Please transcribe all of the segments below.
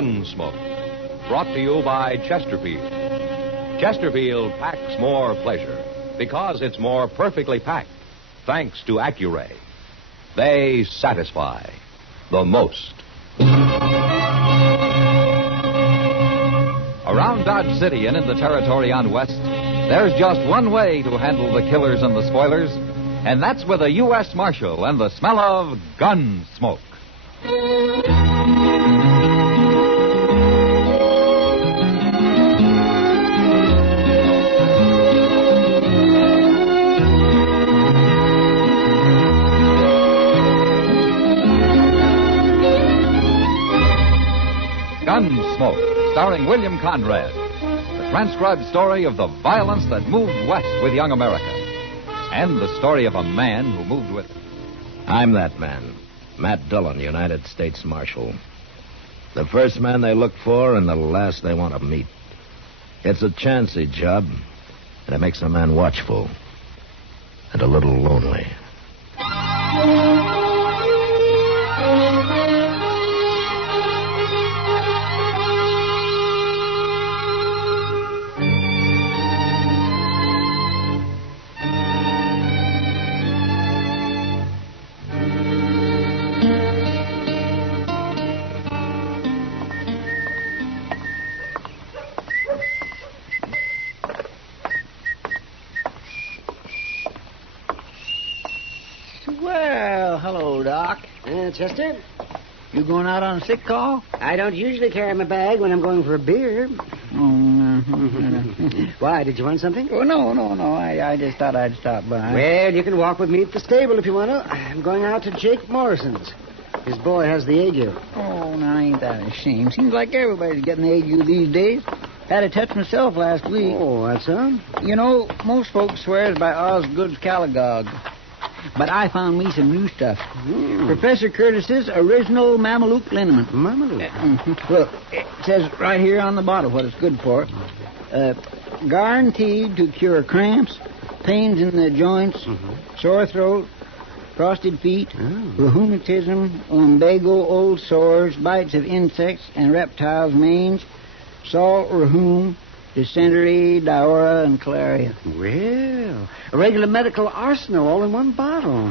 Gunsmoke, brought to you by Chesterfield. Chesterfield packs more pleasure because it's more perfectly packed, thanks to Accuray. They satisfy the most. Around Dodge City and in the territory on West, there's just one way to handle the killers and the spoilers, and that's with a U.S. Marshal and the smell of Gunsmoke. Gunsmoke, starring William Conrad. The transcribed story of the violence that moved west with young America. And the story of a man who moved with it. I'm that man, Matt Dillon, United States Marshal. The first man they look for and the last they want to meet. It's a chancy job, and it makes a man watchful and a little lonely. Well, hello, Doc. Chester? You going out on a sick call? I don't usually carry my bag when I'm going for a beer. Why, did you want something? Oh, no. I just thought I'd stop by. Well, you can walk with me at the stable if you want to. I'm going out to Jake Morrison's. His boy has the ague. Oh, now, ain't that a shame? Seems like everybody's getting the ague these days. Had a touch myself last week. Oh, that's so? You know, most folks swears by Osgood's Calagogue. But I found me some new stuff. Professor Curtis's original Mameluke liniment. Mameluke? Look, it says right here on the bottle what it's good for. Guaranteed to cure cramps, pains in the joints, sore throat, frosted feet, rheumatism, lumbago, old sores, bites of insects and reptiles, mange, salt rheum, dysentery, diarrhea, and cholera. Well, a regular medical arsenal all in one bottle.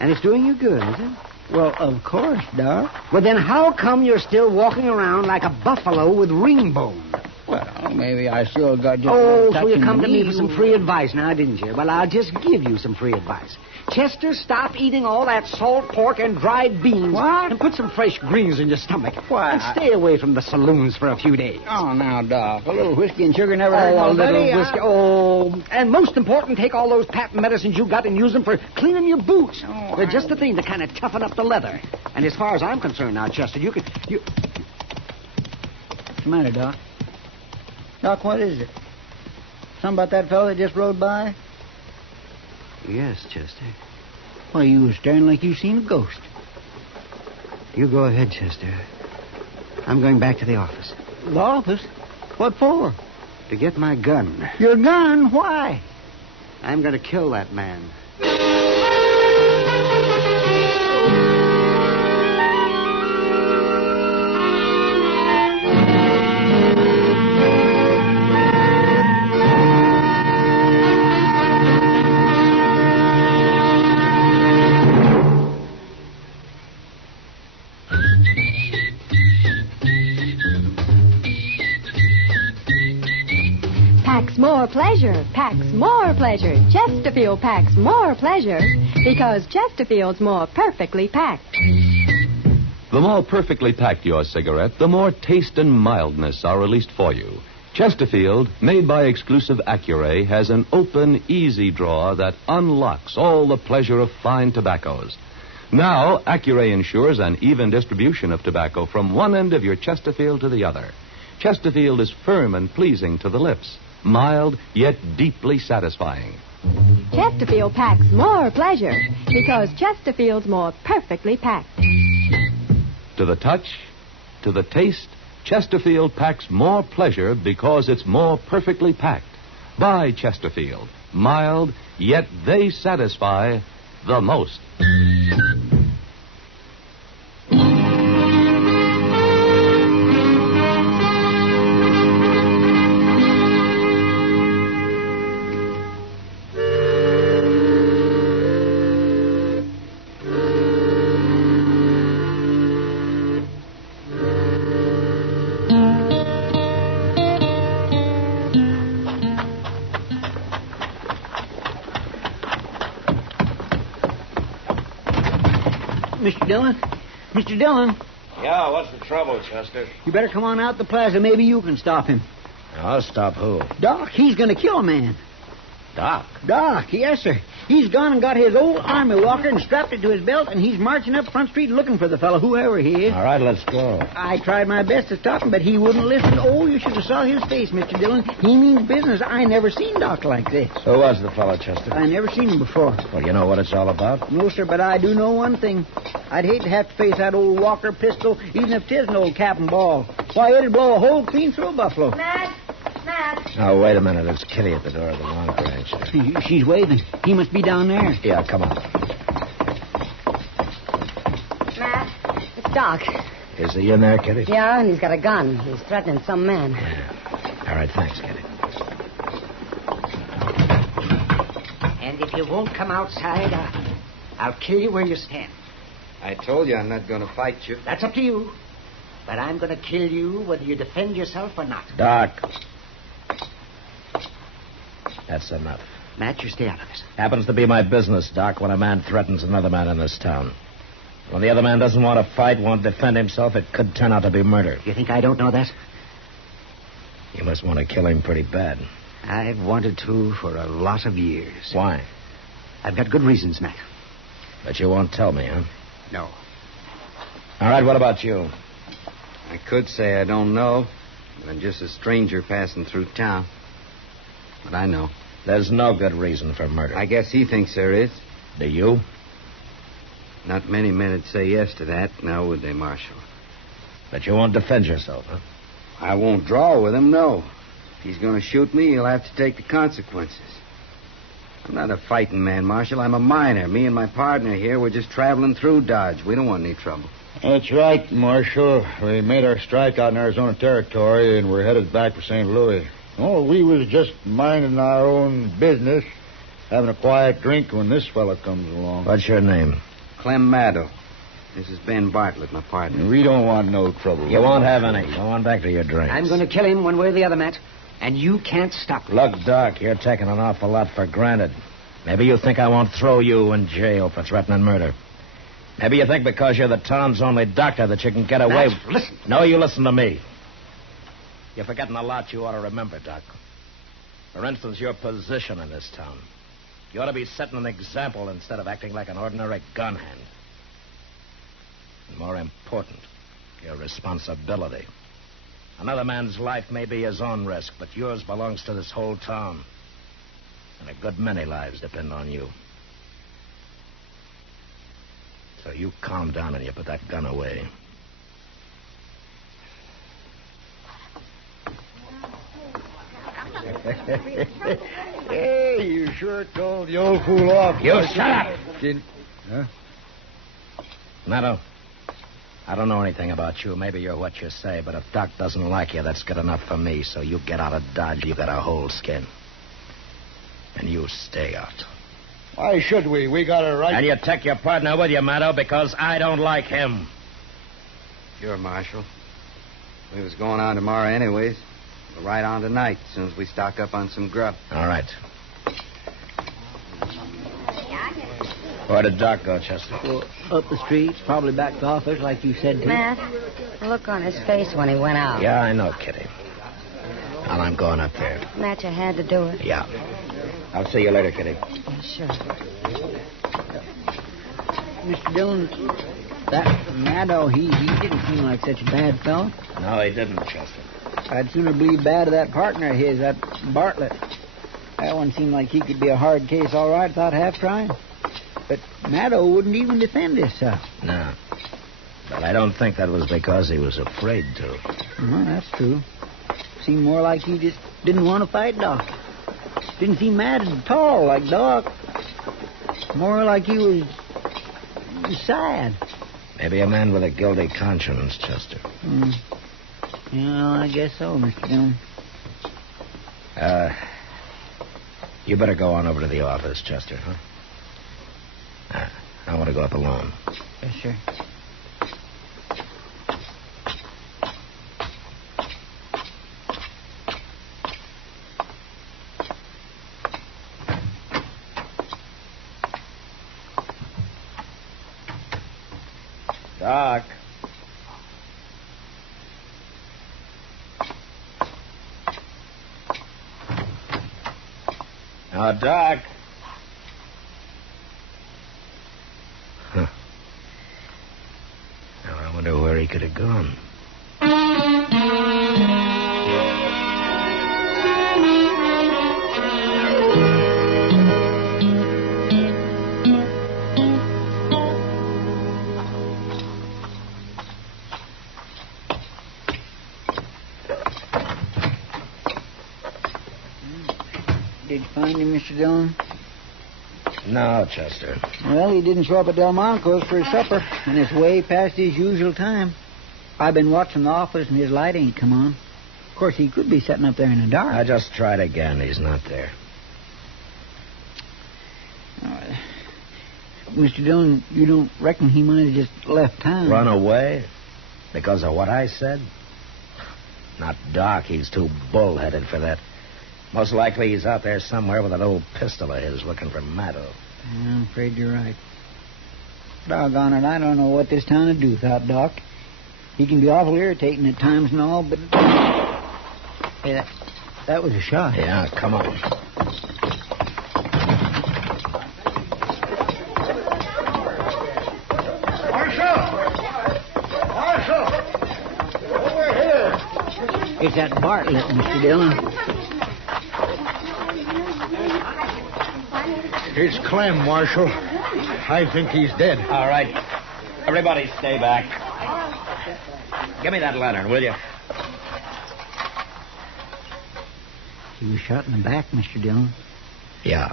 And it's doing you good, is it? Well, of course, Doc. Well, then how come you're still walking around like a buffalo with ring bone? Well, maybe I still got just... so you come to me for some free advice now, didn't you? Well, I'll just give you some free advice. Chester, stop eating all that salt pork and dried beans. What? And put some fresh greens in your stomach. What? And stay away from the saloons for a few days. Oh, now, Doc, a little whiskey and sugar never hurt nobody. Little whiskey. And most important, take all those patent medicines you got and use them for cleaning your boots. They're just the thing to kind of toughen up the leather. And as far as I'm concerned now, Chester, you can... What's the matter, Doc? Doc, what is it? Something about that fellow that just rode by? Yes, Chester. Why, you was staring like you seen a ghost. You go ahead, Chester. I'm going back to the office. The office? What for? To get my gun. Your gun? Why? I'm going to kill that man. Packs more pleasure. Chesterfield packs more pleasure because Chesterfield's more perfectly packed. The more perfectly packed your cigarette, the more taste and mildness are released for you. Chesterfield, made by exclusive Accuray, has an open, easy drawer that unlocks all the pleasure of fine tobaccos. Now, Accuray ensures an even distribution of tobacco from one end of your Chesterfield to the other. Chesterfield is firm and pleasing to the lips. Mild, yet deeply satisfying. Chesterfield packs more pleasure because Chesterfield's more perfectly packed. To the touch, to the taste, Chesterfield packs more pleasure because it's more perfectly packed. Buy Chesterfield. Mild, yet they satisfy the most. Mr. Dillon? Mr. Dillon, Yeah, what's the trouble, Chester? you better come on out the plaza. Maybe you can stop him. I'll stop who? Doc, he's going to kill a man. Doc. Doc, yes, sir. He's gone and got his old army walker and strapped it to his belt, and he's marching up Front Street looking for the fellow, whoever he is. All right, let's go. I tried my best to stop him, but he wouldn't listen. Oh, you should have saw his face, Mr. Dillon. He means business. I never seen Doc like this. Who was the fellow, Chester? I never seen him before. Well, you know what it's all about? No, sir, but I do know one thing. I'd hate to have to face that old Walker pistol, even if 'tis an old cap and ball. Why, it'd blow a hole clean through a buffalo. Matt. Oh, wait a minute. It's Kitty at the door of the long ranch. She's waving. He must be down there. Yeah, come on. Matt, it's Doc. Is he in there, Kitty? Yeah, and he's got a gun. He's threatening some man. Yeah. All right, thanks, Kitty. And if you won't come outside, I'll kill you where you stand. I told you I'm not going to fight you. That's up to you. But I'm going to kill you whether you defend yourself or not. Doc. That's enough. Matt, you stay out of this. Happens to be my business, Doc, when a man threatens another man in this town. When the other man doesn't want to fight, won't defend himself, it could turn out to be murder. You think I don't know that? You must want to kill him pretty bad. I've wanted to for a lot of years. Why? I've got good reasons, Matt. But you won't tell me, huh? No. All right, what about you? I could say I don't know. I'm just a stranger passing through town. But I know. There's no good reason for murder. I guess he thinks there is. Do you? Not many men would say yes to that, now would they, Marshal? But you won't defend yourself, huh? I won't draw with him, no. If he's going to shoot me, he'll have to take the consequences. I'm not a fighting man, Marshal. I'm a miner. Me and my partner here, we're just traveling through Dodge. We don't want any trouble. That's right, Marshal. We made our strike out in Arizona Territory, and we're headed back for St. Louis. Oh, we was just minding our own business, having a quiet drink when this fella comes along. What's your name? Clem Maddow. This is Ben Bartlett, my partner. We don't want no trouble. You won't have any. Go on back to your drink. I'm going to kill him one way or the other, Matt. And you can't stop me. Look, Doc, you're taking an awful lot for granted. Maybe you think I won't throw you in jail for threatening murder. Maybe you think because you're the town's only doctor that you can get away... Matt, listen. No, you listen to me. You're forgetting a lot you ought to remember, Doc. For instance, your position in this town. You ought to be setting an example instead of acting like an ordinary gun hand. And more important, your responsibility. Another man's life may be his own risk, but yours belongs to this whole town. And a good many lives depend on you. So you calm down and you put that gun away. Hey, you sure told the old fool off. You shut up! Huh? Maddow, I don't know anything about you. Maybe you're what you say, but if Doc doesn't like you, that's good enough for me. So you get out of Dodge. You got a whole skin. And you stay out. Why should we? We got a right... And you take your partner with you, Maddow, because I don't like him. Sure, Marshal. We was going on tomorrow anyways. We'll ride on tonight as soon as we stock up on some grub. All right. Where did Doc go, Chester? Well, up the street, probably back to office, like you said to. Matt, the look on his face when he went out. Yeah, I know, Kitty. Well, I'm going up there. Matt, you had to do it. Yeah. I'll see you later, Kitty. Yeah, sure. Mr. Dillon, that Maddow, he didn't seem like such a bad fellow. No, he didn't, Chester. I'd sooner believe bad of that partner of his, that Bartlett. That one seemed like he could be a hard case all right without half trying. But Maddow wouldn't even defend himself. No. But I don't think that was because he was afraid to. Well, that's true. Seemed more like he just didn't want to fight Doc. Didn't seem mad at all like Doc. More like he was sad. Maybe a man with a guilty conscience, Chester. Yeah, I guess so, Mr. Dillon. You better go on over to the office, Chester, huh? I want to go up alone. Yes, sir. Doc. Now, Doc. Huh. Now, I wonder where he could have gone. Did you find him, Mr. Dillon? No, Chester. Well, he didn't show up at Delmonico's for his supper, and it's way past his usual time. I've been watching the office, and his light ain't come on. Of course, he could be sitting up there in the dark. I just tried again. He's not there. Mr. Dillon, you don't reckon he might have just left town? Run away? Because of what I said? Not Doc. He's too bullheaded for that. Most likely he's out there somewhere with an old pistol of his looking for Maddo. I'm afraid you're right. Doggone it, I don't know what this town would do without Doc. He can be awful irritating at times and all, but... Hey, that was a shot. Yeah, come on. Marshal! Over here! It's that Bartlett, Mr. Dillon. It's Clem, Marshal. I think he's dead. All right. Everybody stay back. Give me that lantern, will you? He was shot in the back, Mr. Dillon. Yeah.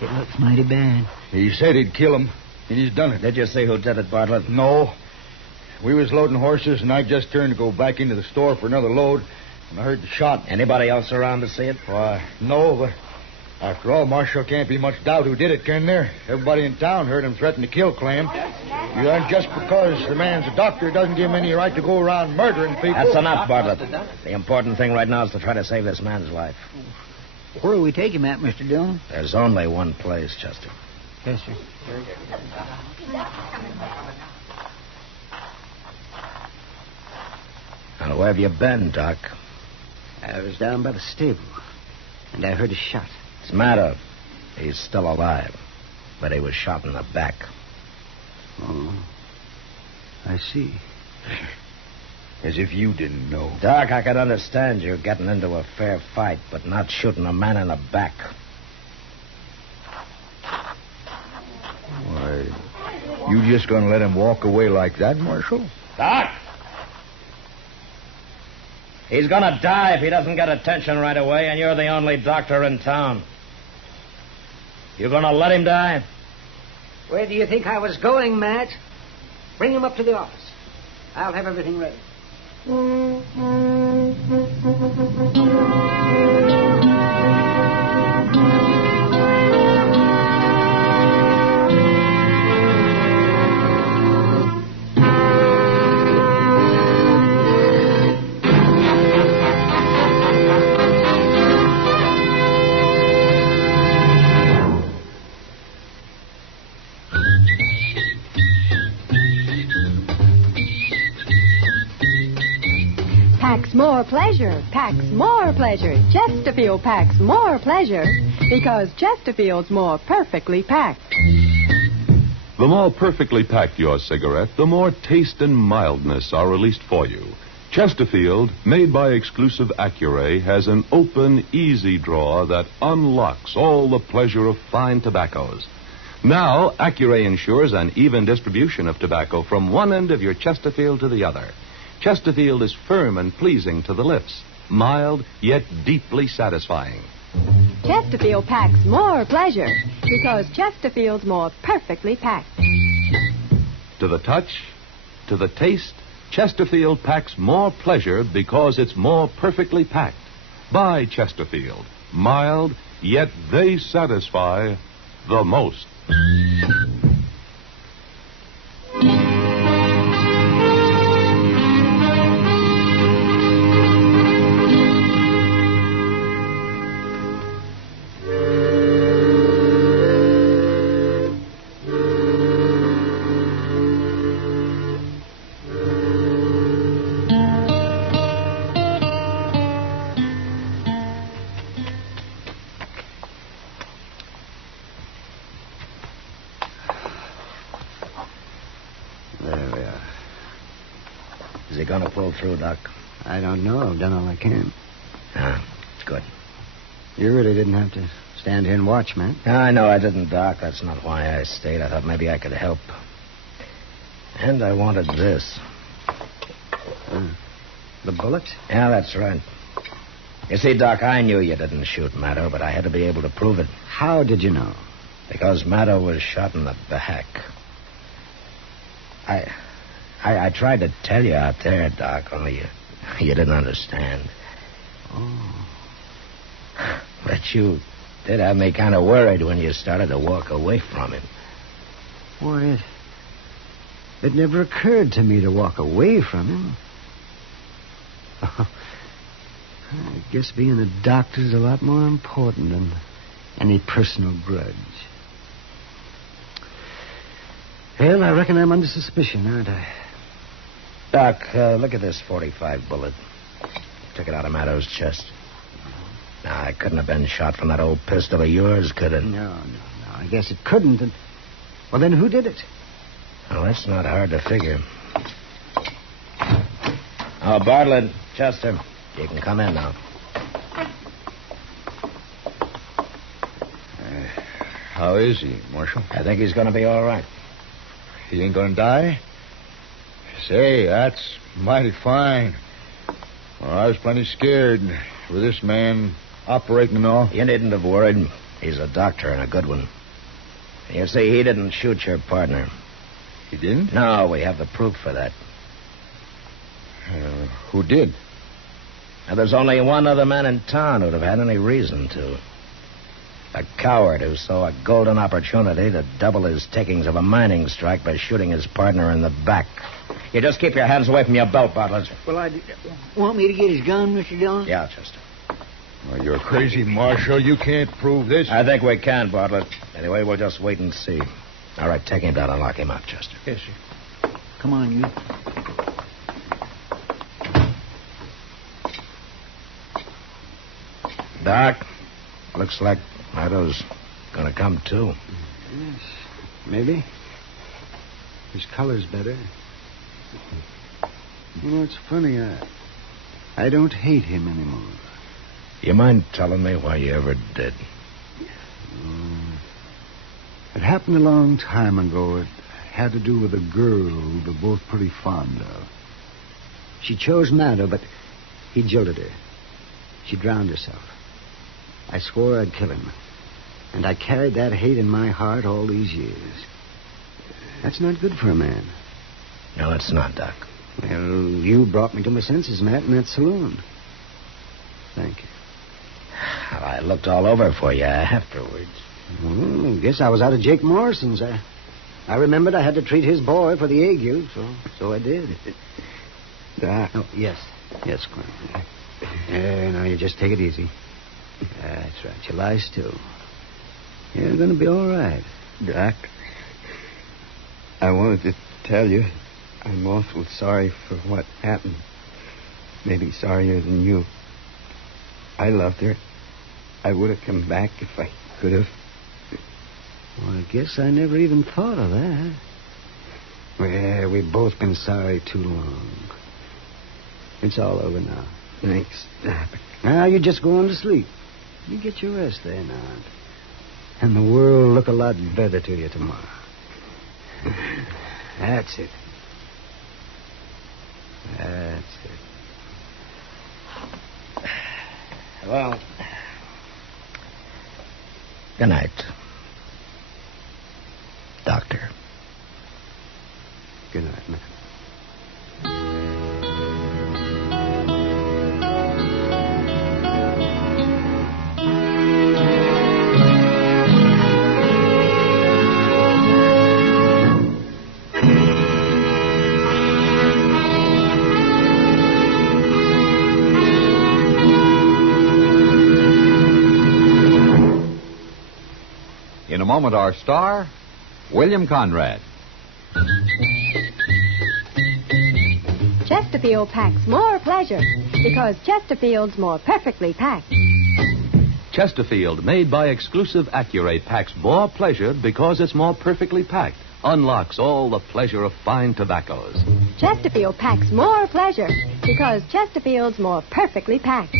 It looks mighty bad. He said he'd kill him, and he's done it. Did you see who did it, Bartlett? No. We was loading horses, and I just turned to go back into the store for another load, and I heard the shot. Anybody else around to see it? Why, no, but after all, Marshal, can't be much doubt who did it, can there? Everybody in town heard him threaten to kill Clem. Just because the man's a doctor doesn't give him any right to go around murdering people. That's enough, Bartlett. The important thing right now is to try to save this man's life. Where will we take him at, Mr. Dillon? There's only one place, Chester. Yes, sir. Now, where have you been, Doc? I was down by the stable, and I heard a shot. It's Maddo. He's still alive, but he was shot in the back. Oh, I see. As if you didn't know. Doc, I could understand you getting into a fair fight, but not shooting a man in the back. Why, you just gonna let him walk away like that, Marshal? Doc! He's gonna die if he doesn't get attention right away, and you're the only doctor in town. You gonna let him die? Where do you think I was going, Matt? Bring him up to the office. I'll have everything ready. Packs more pleasure, packs more pleasure. Chesterfield packs more pleasure because Chesterfield's more perfectly packed. The more perfectly packed your cigarette, the more taste and mildness are released for you. Chesterfield, made by exclusive Accuray, has an open, easy drawer that unlocks all the pleasure of fine tobaccos. Now, Accuray ensures an even distribution of tobacco from one end of your Chesterfield to the other. Chesterfield is firm and pleasing to the lips, mild yet deeply satisfying. Chesterfield packs more pleasure because Chesterfield's more perfectly packed. To the touch, to the taste, Chesterfield packs more pleasure because it's more perfectly packed. Buy Chesterfield, mild, yet they satisfy the most. he going to pull through, Doc? I don't know. I've done all I can. Ah, it's good. You really didn't have to stand here and watch, man. I know I didn't, Doc. That's not why I stayed. I thought maybe I could help. And I wanted this. The bullet? Yeah, that's right. You see, Doc, I knew you didn't shoot Maddo, but I had to be able to prove it. How did you know? Because Maddo was shot in the back. I tried to tell you out there, Doc, only you didn't understand. Oh. But you did have me kind of worried when you started to walk away from him. Boy, it never occurred to me to walk away from him. Oh, I guess being a doctor's a lot more important than any personal grudge. Well, I reckon I'm under suspicion, aren't I? Doc, look at this .45 bullet. Took it out of Maddo's chest. Now, it couldn't have been shot from that old pistol of yours, could it? No. I guess it couldn't. Well, then who did it? Well, that's not hard to figure. Oh, Bartlett, Chester, you can come in now. How is he, Marshal? I think he's going to be all right. He ain't going to die? Say, that's mighty fine. Well, I was plenty scared with this man operating and all. You needn't have worried. He's a doctor and a good one. You see, he didn't shoot your partner. He didn't? No, we have the proof for that. Who did? Now, there's only one other man in town who'd have had any reason to. A coward who saw a golden opportunity to double his takings of a mining strike by shooting his partner in the back. You just keep your hands away from your belt, Bartlett. Well, want me to get his gun, Mr. Dillon? Yeah, Chester. Well, you're crazy, Marshal. You can't prove this. I think we can, Bartlett. Anyway, we'll just wait and see. All right, take him down and lock him up, Chester. Yes, sir. Come on, you. Doc, looks like Maddo's going to come, too. Yes, maybe. His color's better. You know, it's funny. I don't hate him anymore. You mind telling me why you ever did? It happened a long time ago. It had to do with a girl we were both pretty fond of. She chose Maddo, but he jilted her. She drowned herself. I swore I'd kill him. And I carried that hate in my heart all these years. That's not good for a man. No, it's not, Doc. Well, you brought me to my senses, Matt, in that saloon. Thank you. Well, I looked all over for you afterwards. Well, I guess I was out of Jake Morrison's. I remembered I had to treat his boy for the ague, so I did. Doc. Oh, yes. Yes, Glenn. Now, you just take it easy. That's right. You lie still. You're going to be all right. Doc, I wanted to tell you I'm awful sorry for what happened. Maybe sorrier than you. I loved her. I would have come back if I could have. Well, I guess I never even thought of that. Well, we've both been sorry too long. It's all over now. Thanks, Doc. Now, you just go on to sleep. You get your rest there now. And the world will look a lot better to you tomorrow. That's it. That's it. Well, good night, Doctor. Good night, man. In a moment, our star, William Conrad. Chesterfield packs more pleasure because Chesterfield's more perfectly packed. Chesterfield, made by exclusive Accurate, packs more pleasure because it's more perfectly packed. unlocks all the pleasure of fine tobaccos. Chesterfield packs more pleasure because Chesterfield's more perfectly packed.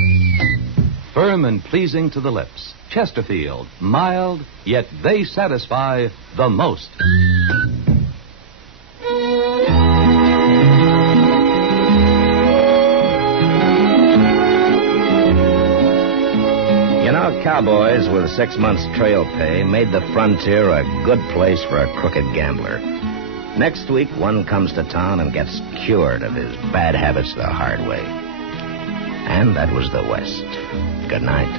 Firm and pleasing to the lips. Chesterfield, mild, yet they satisfy the most. You know, cowboys with 6 months trail pay made the frontier a good place for a crooked gambler. Next week, one comes to town and gets cured of his bad habits the hard way. And that was the West. Good night.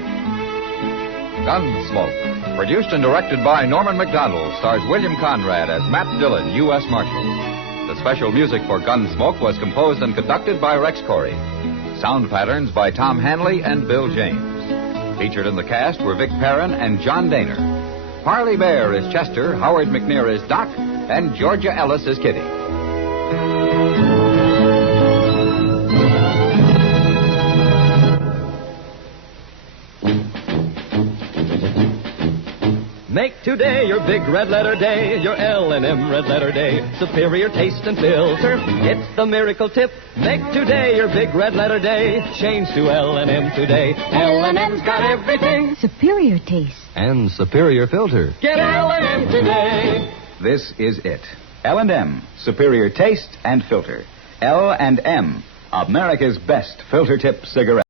Gunsmoke, produced and directed by Norman Macdonnell, stars William Conrad as Matt Dillon, U.S. Marshal. The special music for Gunsmoke was composed and conducted by Rex Corey. Sound patterns by Tom Hanley and Bill James. Featured in the cast were Vic Perrin and John Daner. Parley Bear is Chester, Howard McNear is Doc, and Georgia Ellis is Kitty. Make today your big red letter day, your L&M red letter day. Superior taste and filter, it's the miracle tip. Make today your big red letter day. Change to L&M today. L&M's got everything. Superior taste. And superior filter. Get L&M today. This is it. L&M, superior taste and filter. L&M, America's best filter tip cigarette.